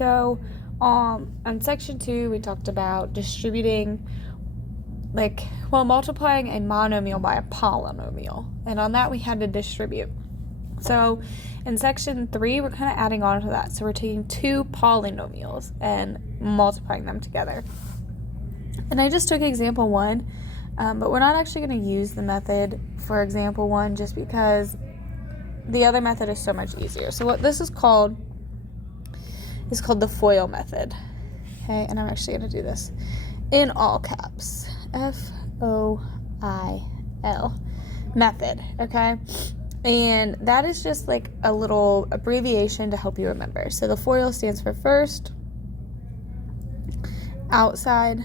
so on section 2, we talked about distributing, multiplying a monomial by a polynomial. And on that, we had to distribute. So in section 3, we're kind of adding on to that. So we're taking two polynomials and multiplying them together. And I just took example 1, but we're not actually going to use the method for example 1 just because the other method is so much easier. So what this is called the FOIL method. Okay, and I'm actually going to do this in all caps. FOIL method, okay? And that is just like a little abbreviation to help you remember. So the FOIL stands for first, outside,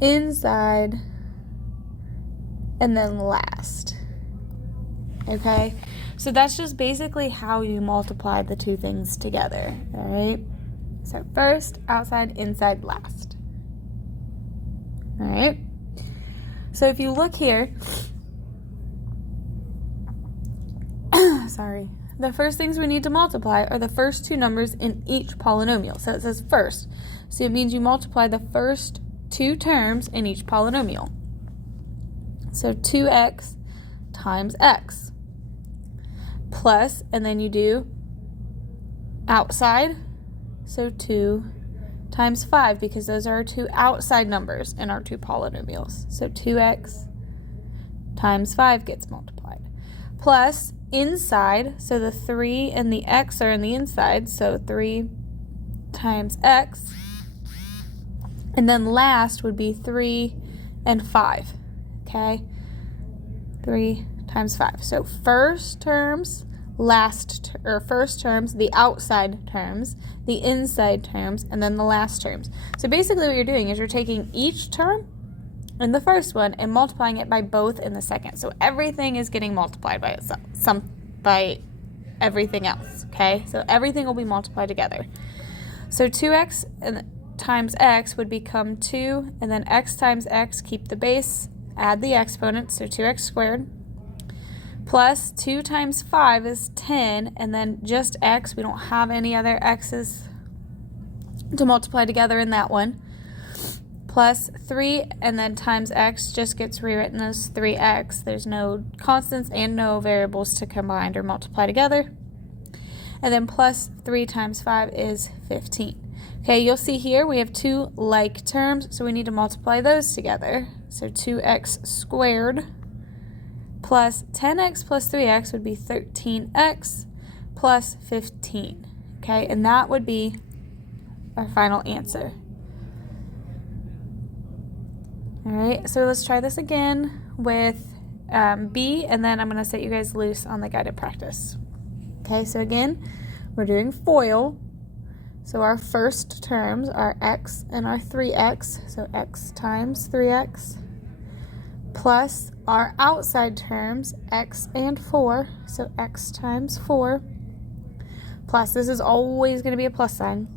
inside, and then last. Okay? So that's just basically how you multiply the two things together. All right? So first, outside, inside, last. All right? So if you look here, the first things we need to multiply are the first two numbers in each polynomial. So it says first. So it means you multiply the first two terms in each polynomial. So 2x times x plus, and then you do outside, so 2 times 5, because those are our two outside numbers in our two polynomials. So 2x times 5 gets multiplied. Plus inside, so the 3 and the x are in the inside, so 3 times x. And then last would be 3 and 5, okay? 3 times 5. So first terms, first terms, the outside terms, the inside terms, and then the last terms. So basically what you're doing is you're taking each term in the first one and multiplying it by both in the second. So everything is getting multiplied by itself, by everything else, okay? So everything will be multiplied together. So 2x times x would become 2, and then x times x, keep the base, add the exponent, so 2x squared, plus 2 times 5 is 10, and then just x, we don't have any other x's to multiply together in that one, plus 3, and then times x just gets rewritten as 3x. There's no constants and no variables to combine or multiply together. And then plus 3 times 5 is 15. Okay, you'll see here we have two like terms, so we need to multiply those together. So 2x squared plus 10x plus 3x would be 13x plus 15. Okay, and that would be our final answer. All right, so let's try this again with B, and then I'm going to set you guys loose on the guided practice. Okay, so again, we're doing FOIL. So our first terms are x and our 3x, so x times 3x, plus our outside terms, x and 4, so x times 4, plus this is always going to be a plus sign.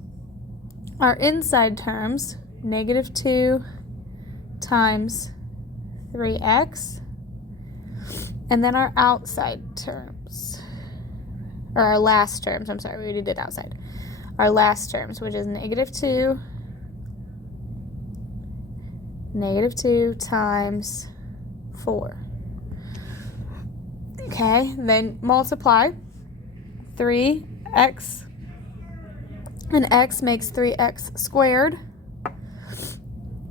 Our inside terms, negative 2 times 3x, and then our outside terms, or our last terms, I'm sorry, we already did outside. Our last terms, which is negative 2 times 4. Okay, then multiply 3x, and x makes 3x squared,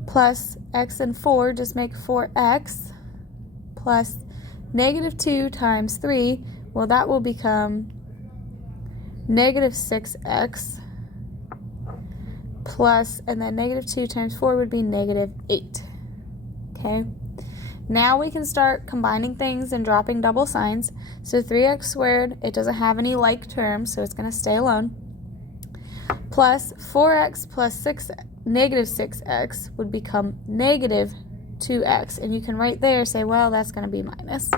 plus x and 4 just make 4x, plus negative 2 times 3, well, that will become negative 6x, plus, and then negative 2 times 4 would be negative 8. Okay, now we can start combining things and dropping double signs. So 3x squared, it doesn't have any like terms, so it's going to stay alone, plus 4x plus negative 6x would become negative 2x, and you can right there say, well, that's going to be minus.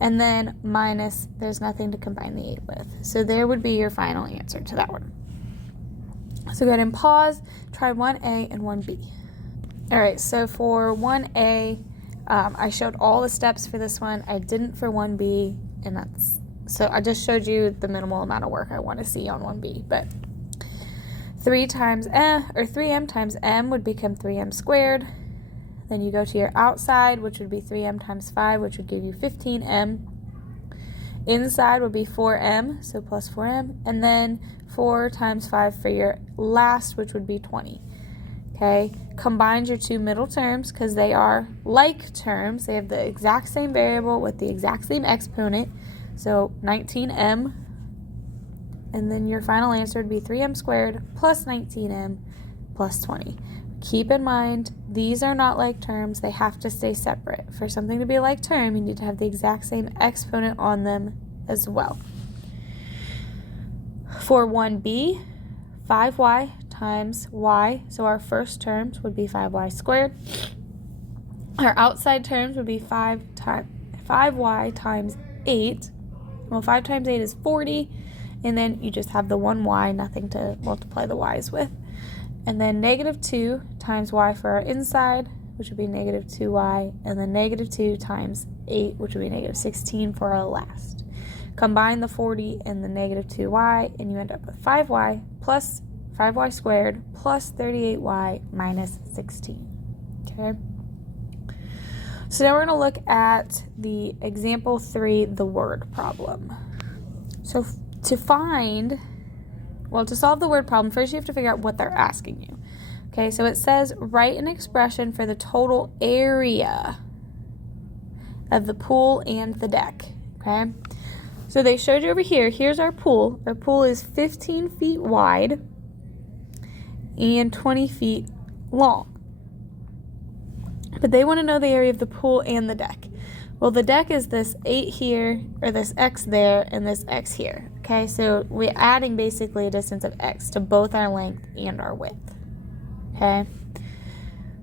And then minus, there's nothing to combine the 8 with. So there would be your final answer to that one. So go ahead and pause, try 1A and 1B. All right, so for 1A, I showed all the steps for this one. I didn't for 1B, and that's So I just showed you the minimal amount of work I want to see on 1b, but 3 times m, or 3m times m would become 3m squared. Then you go to your outside, which would be 3m times 5, which would give you 15m. Inside would be 4m, so plus 4m, and then 4 times 5 for your last, which would be 20. Okay, combine your two middle terms because they are like terms. They have the exact same variable with the exact same exponent, so 19m, and then your final answer would be 3m squared plus 19m plus 20. Keep in mind, these are not like terms. They have to stay separate. For something to be a like term, you need to have the exact same exponent on them as well. For 1b, 5y times y, so our first terms would be 5y squared. Our outside terms would be 5y times 8. Well, 5 times 8 is 40, and then you just have the 1y, nothing to multiply the y's with. And then negative 2 times y for our inside, which would be negative 2y, and then negative 2 times 8, which would be negative 16 for our last. Combine the 40 and the negative 2y, and you end up with 5y plus 5y squared plus 38y minus 16. Okay? So now we're going to look at the example 3, the word problem. So to solve the word problem, first you have to figure out what they're asking you. Okay, so it says write an expression for the total area of the pool and the deck. Okay, so they showed you over here. Here's our pool. Our pool is 15 feet wide and 20 feet long. But they want to know the area of the pool and the deck. Well, the deck is this 8 here, or this x there, and this x here. Okay, so we're adding basically a distance of x to both our length and our width. Okay,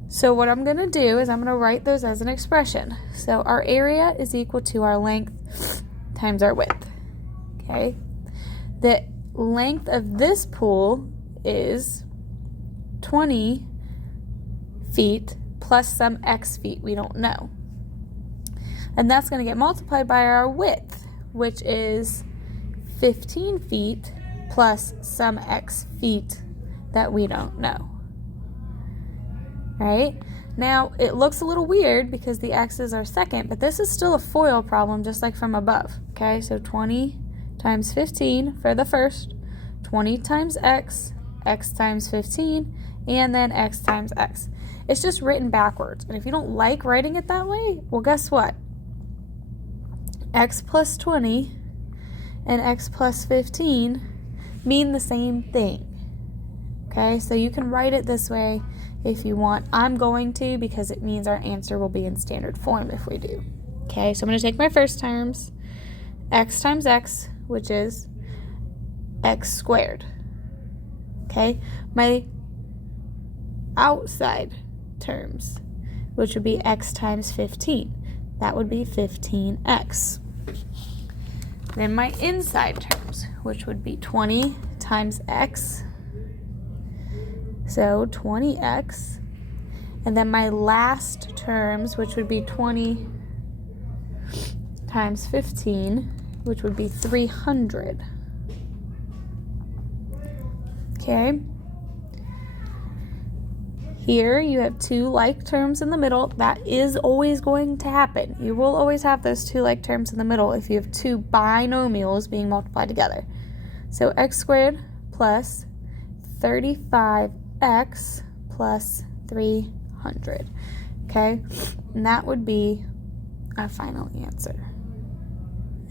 so what I'm going to do is I'm going to write those as an expression. So our area is equal to our length times our width. Okay, the length of this pool is 20 feet plus some x feet we don't know. And that's going to get multiplied by our width, which is 15 feet plus some x feet that we don't know. Right? Now, it looks a little weird because the x's are second, but this is still a FOIL problem just like from above. Okay, so 20 times 15 for the first, 20 times x, x times 15, and then x times x. It's just written backwards. And if you don't like writing it that way, well, guess what? X plus 20 and x plus 15 mean the same thing. Okay, so you can write it this way if you want. I'm going to because it means our answer will be in standard form if we do. Okay, so I'm going to take my first terms, x times x, which is x squared. Okay, my outside terms, which would be x times 15. That would be 15x. Then my inside terms, which would be 20 times x, so 20x. And then my last terms, which would be 20 times 15, which would be 300. Okay. Here you have two like terms in the middle. That is always going to happen. You will always have those two like terms in the middle if you have two binomials being multiplied together. So x squared plus 35x plus 300. Okay, and that would be our final answer.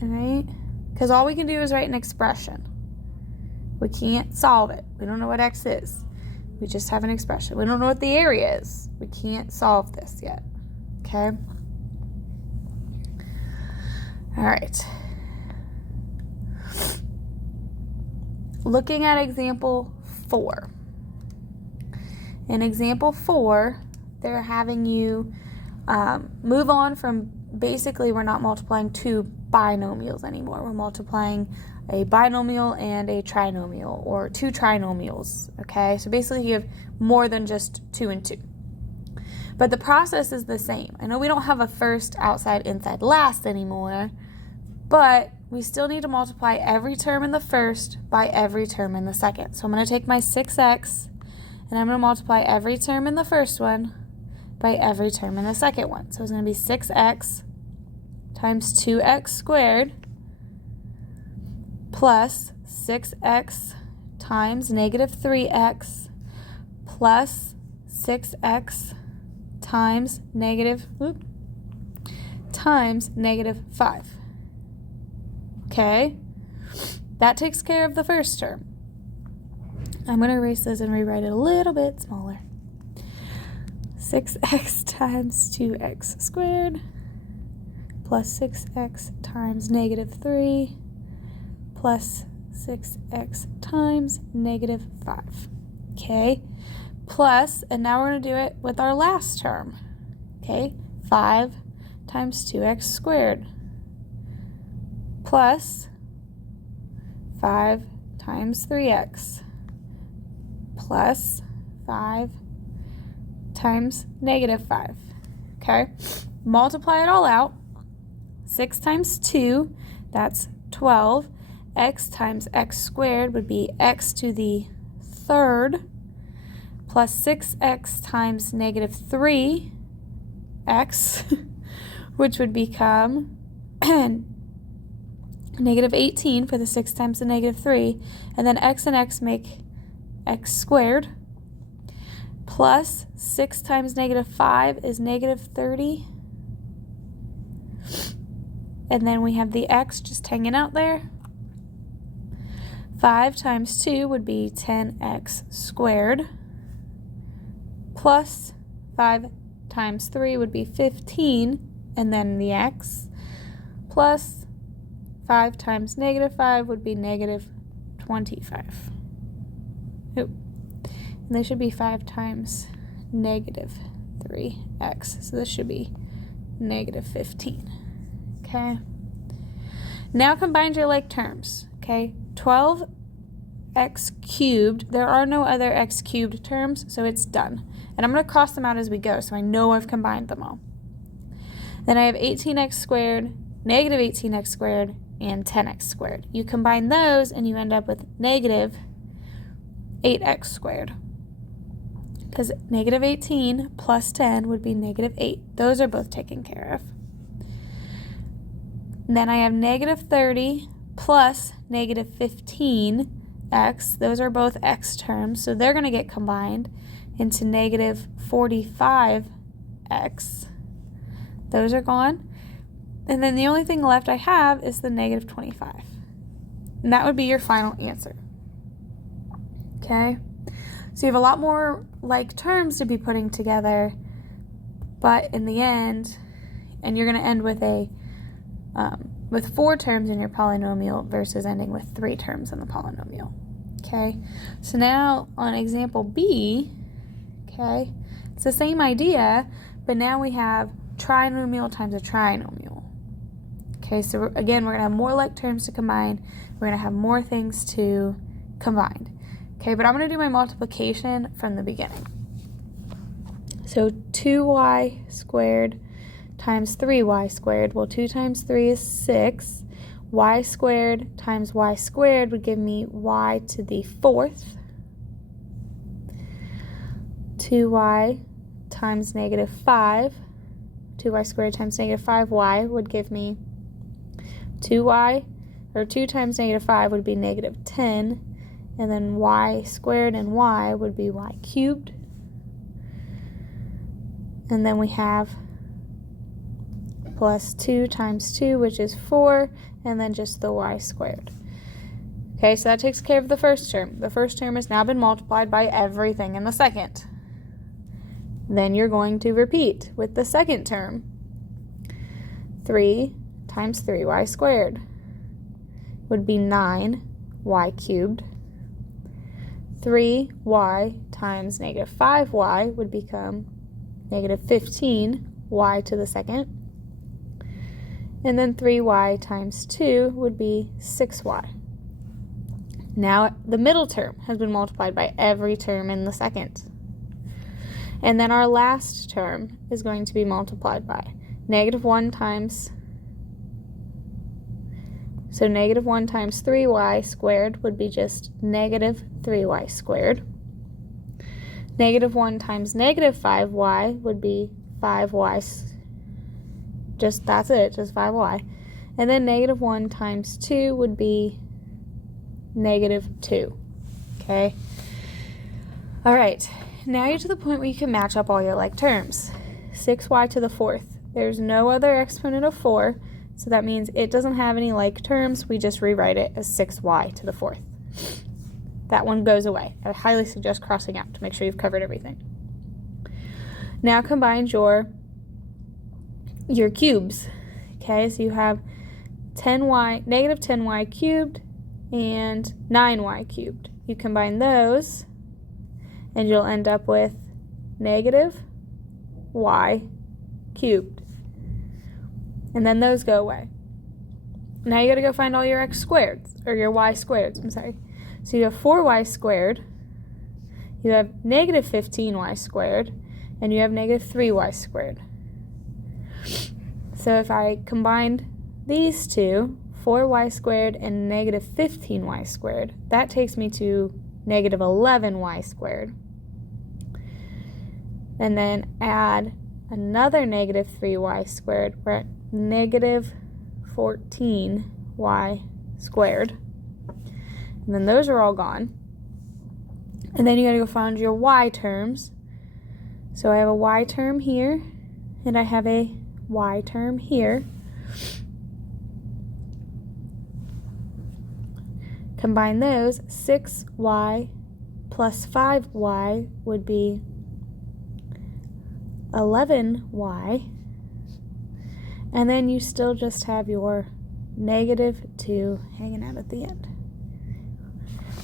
All right, because all we can do is write an expression. We can't solve it. We don't know what x is. We just have an expression. We don't know what the area is. We can't solve this yet. Okay? All right. Looking at example 4. In example 4, they're having you move on from, basically we're not multiplying two binomials anymore. We're multiplying a binomial and a trinomial, or two trinomials, okay? So basically you have more than just 2 and 2. But the process is the same. I know we don't have a first, outside, inside, last anymore, but we still need to multiply every term in the first by every term in the second. So I'm going to take my 6x and I'm going to multiply every term in the first one by every term in the second one. So it's going to be 6x times 2x squared plus 6x times negative 3x plus 6x times negative 5. Okay, that takes care of the first term. I'm going to erase this and rewrite it a little bit smaller. 6x times 2x squared plus 6x times negative 3 plus 6x times negative 5. Okay, plus, and now we're going to do it with our last term. Okay, 5 times 2x squared plus 5 times 3x plus 5 times negative 5. Okay, multiply it all out. 6 times 2, that's 12. X times x squared would be x to the third plus 6x times negative 3x, which would become negative 18 for the 6 times the negative 3, and then x and x make x squared, plus 6 times negative 5 is negative 30, and then we have the x just hanging out there. 5 times 2 would be 10x squared, plus 5 times 3 would be 15, and then the x, plus 5 times negative 5 would be negative 25. And this should be 5 times negative 3x. So this should be negative 15. Okay. Now combine your like terms. Okay. 12x cubed. There are no other x cubed terms, so it's done. And I'm going to cross them out as we go, so I know I've combined them all. Then I have 18x squared, negative 18x squared, and 10x squared. You combine those and you end up with negative 8x squared. Because negative 18 plus 10 would be negative 8. Those are both taken care of. And then I have negative 30 plus negative 15x. Those are both x terms, so they're going to get combined into negative 45x. Those are gone. And then the only thing left I have is the negative 25. And that would be your final answer. Okay? So you have a lot more like terms to be putting together, but in the end, and you're going to end with with 4 terms in your polynomial versus ending with 3 terms in the polynomial. Okay? So now on example B, okay, it's the same idea, but now we have trinomial times a trinomial. Okay, so again, we're going to have more like terms to combine. We're going to have more things to combine. Okay, but I'm going to do my multiplication from the beginning. So 2y squared times 3y squared. Well, 2 times 3 is 6. Y squared times y squared would give me y to the 4th. 2y times negative 5. 2y squared times negative 5y would give me 2y, or 2 times negative 5 would be negative 10, and then y squared and y would be y cubed. And then we have plus 2 times 2, which is 4, and then just the y squared. Okay, so that takes care of the first term. The first term has now been multiplied by everything in the second. Then you're going to repeat with the second term. 3 times 3y squared would be 9y cubed. 3y times negative 5y would become negative 15y to the second. And then 3y times 2 would be 6y. Now the middle term has been multiplied by every term in the second. And then our last term is going to be multiplied by negative 1 times So negative 1 times 3y squared would be just negative 3y squared. Negative 1 times negative 5y would be 5y. Just, that's it, just 5y. And then negative 1 times 2 would be negative 2. Okay? All right. Now you're to the point where you can match up all your like terms. 6y to the 4th. There's no other exponent of 4, so that means it doesn't have any like terms. We just rewrite it as 6y to the 4th. That one goes away. I highly suggest crossing out to make sure you've covered everything. Now combine your cubes. Okay, so you have negative 10y cubed and 9y cubed. You combine those and you'll end up with negative y cubed. And then those go away. Now you gotta go find all your x squareds, or your y squareds, I'm sorry. So you have 4y squared, you have negative 15y squared, and you have negative 3y squared. So if I combined these two, 4y squared and negative 15y squared, that takes me to negative 11y squared. And then add another negative 3y squared, we're at negative 14y squared. And then those are all gone. And then you gotta go find your y terms. So I have a y term here, and I have a y term here. Combine those, 6y plus 5y would be 11y. And then you still just have your negative 2 hanging out at the end.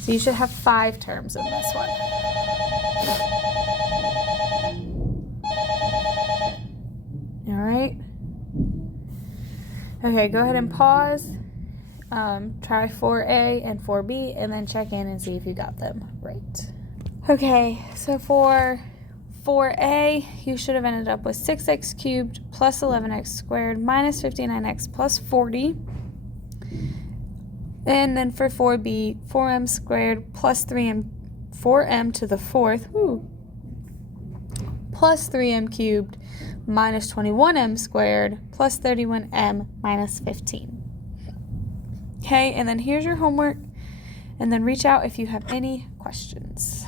So you should have 5 terms in this one. All right. Okay, go ahead and pause. Try 4A and 4B, and then check in and see if you got them right. Okay, so for 4A, you should have ended up with 6x cubed plus 11x squared minus 59x plus 40. And then for 4B, 4m squared plus 4m to the 4th, plus 3m cubed minus 21m squared plus 31m minus 15. Okay, and then here's your homework, and then reach out if you have any questions.